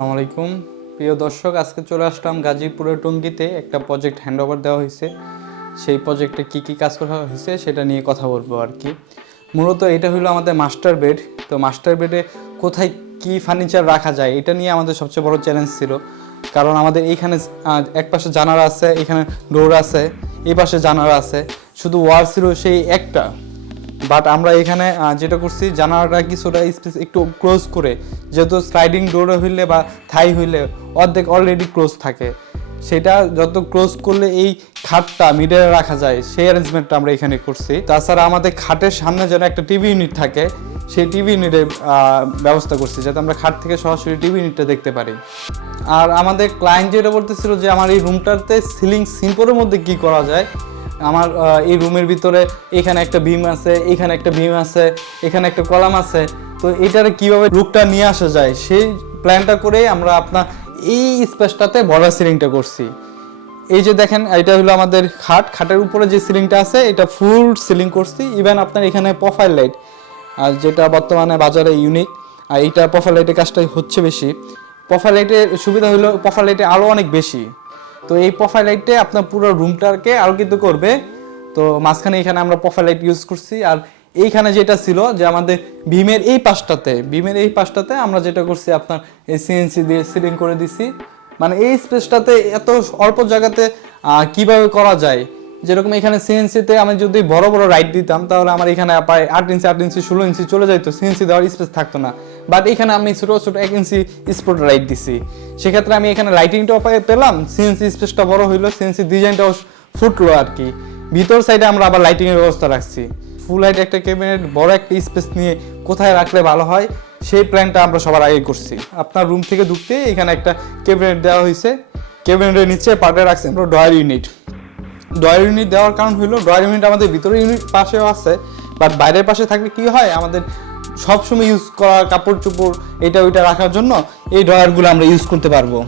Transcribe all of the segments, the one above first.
আসসালামু আলাইকুম প্রিয় দর্শক, আজকে চলে আসলাম গাজীপুরের টঙ্গীতে। একটা প্রজেক্ট হ্যান্ডওভার দেওয়া হয়েছে। সেই প্রজেক্টে কি কি কাজ করা হয়েছে সেটা নিয়ে কথা বলবো আর কি। মূলত এটা হলো আমাদের মাস্টার বেড। তো মাস্টার বেডে কোথায় কি ফার্নিচার রাখা যায় এটা নিয়ে আমাদের সবচেয়ে বড় চ্যালেঞ্জ ছিল। কারণ আমাদের এইখানে এক পাশে জানালা আছে, এখানে ডোর আছে, এই পাশে জানালা আছে, শুধু ওয়াল ছিল সেই একটা। বাট আমরা এখানে যেটা করছি, জানালাটা কিছুটা স্পেস একটু ক্লোজ করে, যেহেতু স্লাইডিং ডোরে হইলে বা থাই হইলে অর্ধেক অলরেডি ক্লোজ থাকে, সেটা যত ক্লোজ করলে এই খাটটা মিডলে রাখা যায় সেই অ্যারেঞ্জমেন্টটা আমরা এখানে করছি। তাছাড়া আমাদের খাটের সামনে যেন একটা টিভি ইউনিট থাকে, সেই টিভি ইউনিটের ব্যবস্থা করছি যাতে আমরা খাট থেকে সরাসরি টিভি ইউনিটটা দেখতে পারি। আর আমাদের ক্লায়েন্ট যেটা বলতেছিল যে আমার এই রুমটাতে সিলিং সিম্পলের মধ্যে কি করা যায়। আমার এই রুমের ভিতরে এখানে একটা বিম আছে, এখানে একটা বিম আছে, এখানে একটা কলাম আছে, তো এটারে কিভাবে লুকটা নিয়ে আসা যায় সেই প্ল্যানটা করে আমরা আপনার এই স্পেসটাতে বড় সিলিংটা করছি। এই যে দেখেন, এটা হলো আমাদের খাটের উপরে যে সিলিংটা আছে এটা ফুল সিলিং করছি। ইভেন আপনার এখানে প্রোফাইল লাইট, আর যেটা বর্তমানে বাজারে ইউনিক, আর এইটা প্রোফাইল লাইটের কাজটাই হচ্ছে বেশি। প্রোফাইল লাইটের সুবিধা হলো প্রোফাইল লাইটে আলো অনেক বেশি, তো এই প্রোফাইল লাইটে আপনার পুরো রুমটাকে আলোকিত করবে। তো মাঝখানে এখানে আমরা প্রোফাইল লাইট ইউজ করছি। আর এইখানে যেটা ছিল যে আমাদের বিমের এই পাশটাতে আমরা যেটা করছি আপনার এই সিএনসি দিয়ে সিলিং করে দিছি। মানে এই স্পেসটাতে এত অল্প জায়গাতে কিভাবে করা যায়, যেরকম এখানে সিএনসিতে আমি যদি বড় বড় লাইট দিতাম তাহলে আমার এখানে প্রায় 8 ইঞ্চি 16 ইঞ্চি চলে যাইতো, সিএনসি দেওয়ার স্পেস থাকতো না। বাট এখানে আমি ছোটো ছোটো 1 ইঞ্চি স্পট লাইট দিছি, সেক্ষেত্রে আমি এখানে লাইটিংটাও পেলাম, সিএনসি স্পেসটা বড় হইলো, সিএনসি ডিজাইনটাও ফুটলো আর কি। ভিতর সাইডে আমরা আবার লাইটিংয়ের ব্যবস্থা রাখছি। ফুল হাইট একটা ক্যাবিনেট বড় একটা স্পেস নিয়ে কোথায় রাখলে ভালো হয় সেই প্ল্যানটা আমরা সবার আগে করছি। আপনার রুম থেকে ঢুকতে এখানে একটা ক্যাবিনেট দেওয়া হয়েছে, ক্যাবিনেটের নিচে পার্টে রাখছি আমরা ড্রয়ার ইউনিট। ড্রয়ার ইউনিট দেওয়ার কারণ হলো ড্রয়ার ইউনিট আমাদের ভিতরে ইউনিট পাশেও আছে, বাট বাইরের পাশে থাকলে কি হয়, আমাদের সবসময় ইউজ করা কাপড় চোপড় এটা ওইটা রাখার জন্য এই ড্রয়ারগুলো আমরা ইউজ করতে পারবো।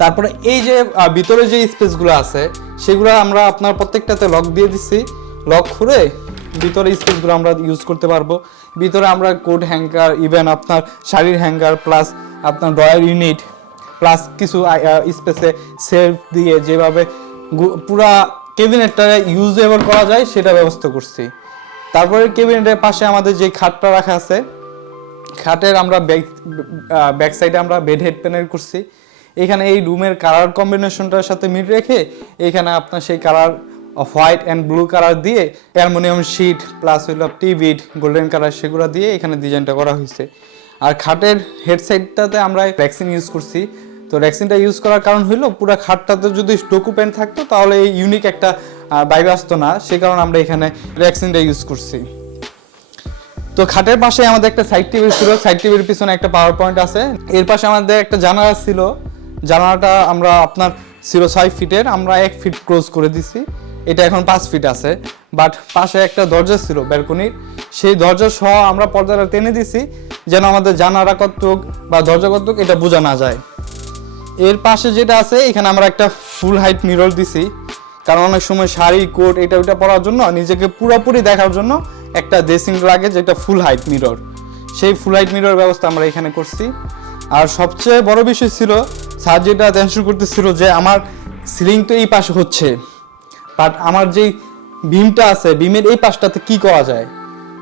তারপরে এই যে ভিতরে যে স্পেসগুলো আছে সেগুলো আমরা আপনার প্রত্যেকটাতে লক দিয়ে দিচ্ছি। লক খুলে ভিতরে স্পেসগুলো আমরা ইউজ করতে পারবো। ভিতরে আমরা কোট হ্যাঙ্গার, ইভেন আপনার শাড়ির হ্যাঙ্গার, প্লাস আপনার ড্রয়ার ইউনিট, প্লাস কিছু স্পেসে সেলফ দিয়ে যেভাবে পুরা ক্যাবিনেটটা ইউজেবল করা যায় সেটা ব্যবস্থা করছি। তারপরে ক্যাবিনেটের পাশে আমাদের যে খাটটা রাখা আছে, খাটের আমরা ব্যাক সাইডে আমরা বেড হেড প্যানেল করছি। এখানে এই রুমের কালার কম্বিনেশনটার সাথে মিল রেখে এখানে আপনার সেই colour off white and blue colour দিয়ে অ্যালুমিনিয়াম শিট প্লাস হইল টিবিট গোল্ডেন কালার সেগুলো দিয়ে এখানে ডিজাইনটা করা হয়েছে। আর খাটের হেড সাইডটাতে আমরা রেক্সিন ইউজ করছি। তো রেক্সিনটা ইউজ করার কারণ হইলো পুরো খাটটাতে যদি ডকুমেন্ট থাকতো তাহলে এই ইউনিক একটা ভাইব আসতো না, সে কারণে আমরা এখানে রেক্সিনটা ইউজ করছি। তো খাটের পাশে আমাদের একটা সাইড টেবিল ছিল, সাইড টেবিলের পিছনে একটা পাওয়ার পয়েন্ট আছে। এর পাশে আমাদের একটা জানালা ছিল, জানালাটা আমরা আপনার ছিল 6 ফিটের, আমরা 1 ফিট ক্লোজ করে দিছি, এটা এখন 5 ফিট আছে। বাট পাশে একটা দরজা ছিল ব্যালকনির, সেই দরজা সহ আমরা পর্দাটা টেনে দিছি যেন আমাদের জানালা কতটুক বা দরজা কতটুক এটা বোঝা না যায়। এর পাশে যেটা আছে এখানে আমরা একটা ফুল হাইট মিরর দিছি, কারণ অনেক সময় শাড়ি কোট এটা ওইটা পরার জন্য নিজেকে পুরোপুরি দেখার জন্য একটা ড্রেসিং লাগে যেটা ফুল হাইট মিরর, সেই ফুল হাইট মিরর ব্যবস্থা আমরা এখানে করছি। আর সবচেয়ে বড় বিষয় ছিল স্যার যেটা টেনশন করতেছিল যে আমার সিলিং তো এই পাশে হচ্ছে, বাট আমার যেই বিমটা আছে বিমের এই পাশটাতে কি করা যায়।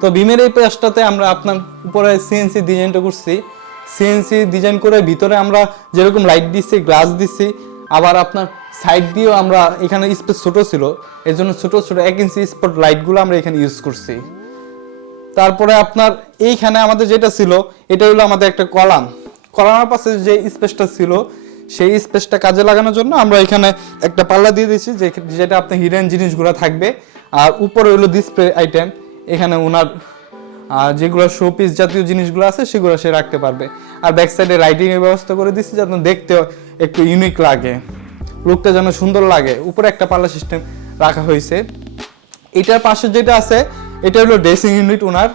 তো বিমের এই পাশটাতে আমরা আপনার উপরে সিএনসি ডিজাইনটা করছি। সিএনসি ডিজাইন করে ভিতরে আমরা যেরকম লাইট দিচ্ছি, গ্লাস দিচ্ছি, আবার আপনার সাইড দিয়েও আমরা এখানে স্পেস ছোটো ছিল এর জন্য ছোটো ছোটো 1 ইঞ্চি স্পট লাইটগুলো আমরা এখানে ইউজ করছি। তারপরে আপনার এইখানে আমাদের যেটা ছিল এটা হলো আমাদের একটা কলামের পাশে যে স্পেসটা ছিল সেই স্পেসটা কাজে লাগানোর জন্য আমরা এখানে একটা পাল্লা দিয়ে দিয়েছি যেটা আপনার হিডেন জিনিসগুলো থাকবে। আর উপরে হলো ডিসপ্লে আইটেম, এখানে ওনার যেগুলো শোপিস জাতীয় জিনিসগুলো আছে সেগুলো সে রাখতে পারবে। আর ব্যাক সাইডে লাইটিংয়ের ব্যবস্থা করে দিচ্ছি যাতে দেখতে একটু ইউনিক লাগে, লুকটা যেন সুন্দর লাগে। উপরে একটা পাল্লা সিস্টেম রাখা হয়েছে। এটার পাশে যেটা আছে এটা হলো ড্রেসিং ইউনিট। ওনার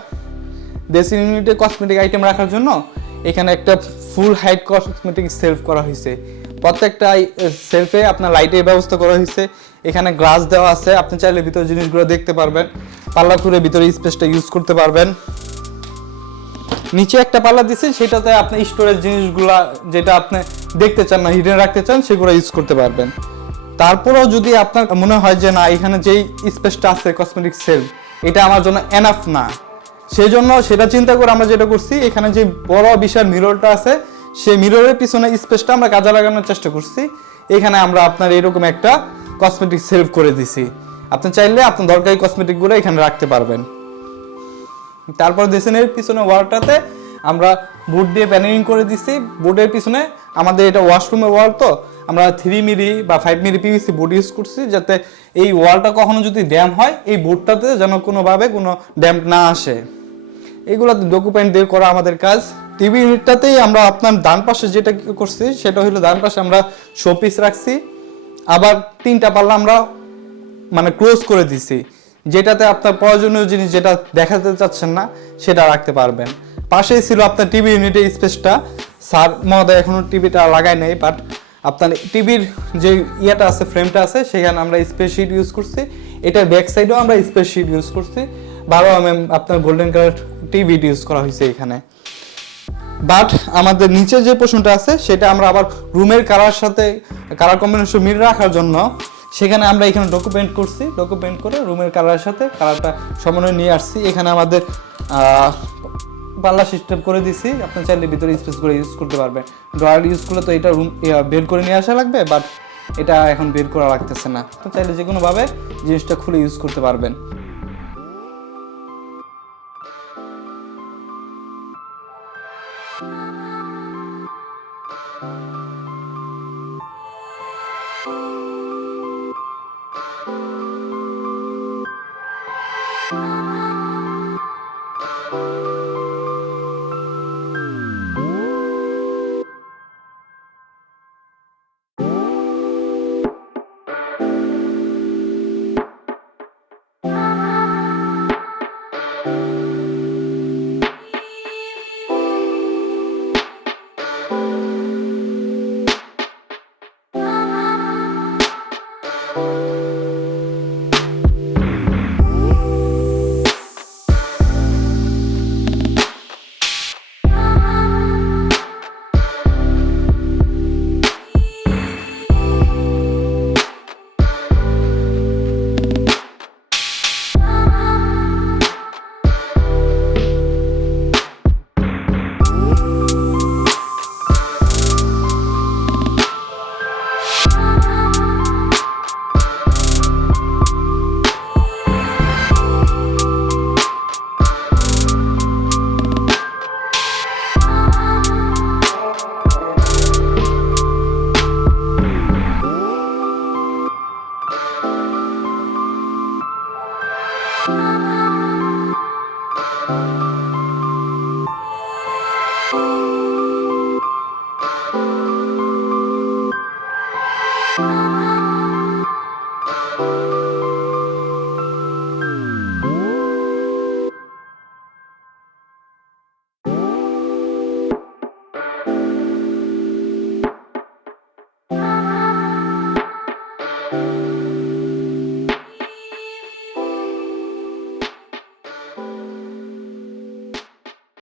ড্রেসিং ইউনিটে কসমেটিক আইটেম রাখার জন্য এখানে একটা ফুল হাইট কসমেটিক সেলফ করা হয়েছে। প্রত্যেকটা সেলফে আপনার লাইটের ব্যবস্থা করা হয়েছে, এখানে গ্লাস দেওয়া আছে, আপনি চাইলে ভিতরে জিনিসগুলো দেখতে পারবেন, পাল্লা খুলে ভিতরে স্পেসটা ইউজ করতে পারবেন। নিচে একটা পাল্লা দিছি, সেটাতে আপনি স্টোরেজ জিনিসগুলা যেটা আপনি দেখতে চান না, হিডেন রাখতে চান, সেগুলো ইউজ করতে পারবেন। তারপরেও যদি আপনার মনে হয় যে না, এখানে যেই স্পেসটা আছে কসমেটিক সেলফ, এটা আমার জন্য এনাফ না, সেই জন্য সেটা চিন্তা করে আমরা যেটা করছি, এখানে যে বড় বিশাল মিররটা আছে, সেই মিররের পিছনে স্পেসটা আমরা কাজে লাগানোর চেষ্টা করছি। এখানে আমরা আপনার এরকম একটা কসমেটিক সেলফ করে দিছি। আপনি চাইলে আপনার দরকারি কসমেটিকগুলো এখানে রাখতে পারবেন। তারপর দেশের পিছনে ওয়ালটাতে আমরা বোর্ড দিয়ে প্যানেলিং করে দিছি। বোর্ডের পিছনে আমাদের এটা ওয়াশরুমের ওয়াল, তো আমরা 3 মিলি বা 5 মিলি পিভিসি বোর্ড ইউজ করছি, যাতে এই ওয়ালটা কখনো যদি ড্যাম হয়, এই বোর্ডটাতে যেন কোনোভাবে কোনো ড্যাম্প না আসে। এগুলো ডকুমেন্ট দিয়ে করা আমাদের কাজ। টিভি ইউনিটটাতেই আমরা আপনার ডান পাশে যেটা করছি, সেটা হলো ডান পাশে আমরা শোপিস রাখছি, আবার 3টা পাল্লা আমরা মানে ক্লোজ করে দিছি, যেটাতে আপনার প্রয়োজনীয় জিনিস যেটা দেখাতে চাচ্ছেন না সেটা রাখতে পারবেন। পাশেই ছিল আপনার টিভি ইউনিটের স্পেসটা। স্যার মহোদয় এখনো টিভিটা লাগায় নাই, বাট আপনার টিভির যে ইয়েটা আছে, ফ্রেমটা আছে, সেখানে আমরা স্পেস শিট ইউজ করছি। এটার ব্যাক সাইডেও আমরা স্পেস শিট ইউজ করছি। 12 mm আপনার গোল্ডেন কালার টিভি ইউজ করা হয়েছে এখানে। বাট আমাদের নিচে যে পোর্শনটা আছে, সেটা আমরা আবার রুমের কালার সাথে কালার কম্বিনেশন মিল রাখার জন্য সেখানে আমরা এখানে ডকুমেন্ট করছি। ডকুমেন্ট করে রুমের কালারের সাথে কালারটা সমন্বয় নিয়ে আসছি। এখানে আমাদের পাল্লা সিস্টেম করে দিছি। আপনি চাইলে ভিতরে স্পেসগুলো ইউজ করতে পারবেন। ড্রয়ার ইউজ করলে তো এটা রুম বের করে নিয়ে আসা লাগবে, বাট এটা এখন বের করা লাগতেছে না। তো চাইলে যে কোনোভাবে জিনিসটা খুলে ইউজ করতে পারবেন।